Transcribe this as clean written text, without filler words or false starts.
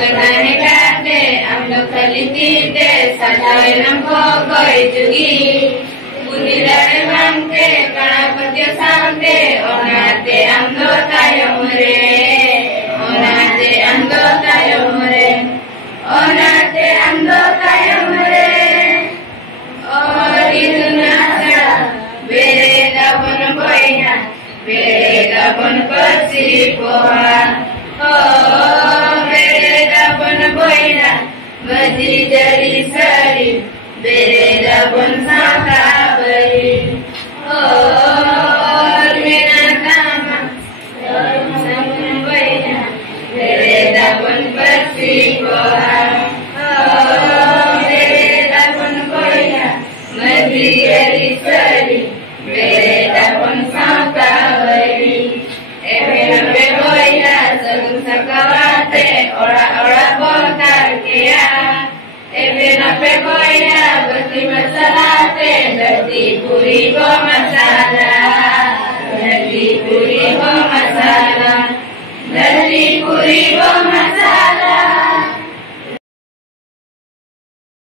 Kenane kate amlo kalitite sajai nampo koi jugi Budi dare mangke kanapatya sante onate amlo tayomure Onate amlo tayomure Onate amlo tayomure Ori dunasa bereda pun boina bereda pun persipoha Oh bereda pun boina Majri jari sari bereda pun saka beri Oh minatama Sama boina bereda pun persipoha Oh bereda pun boina Majri jari sari bereda pun saka beri Epe boina sagung sakawate ora ora bontar kia Epe boina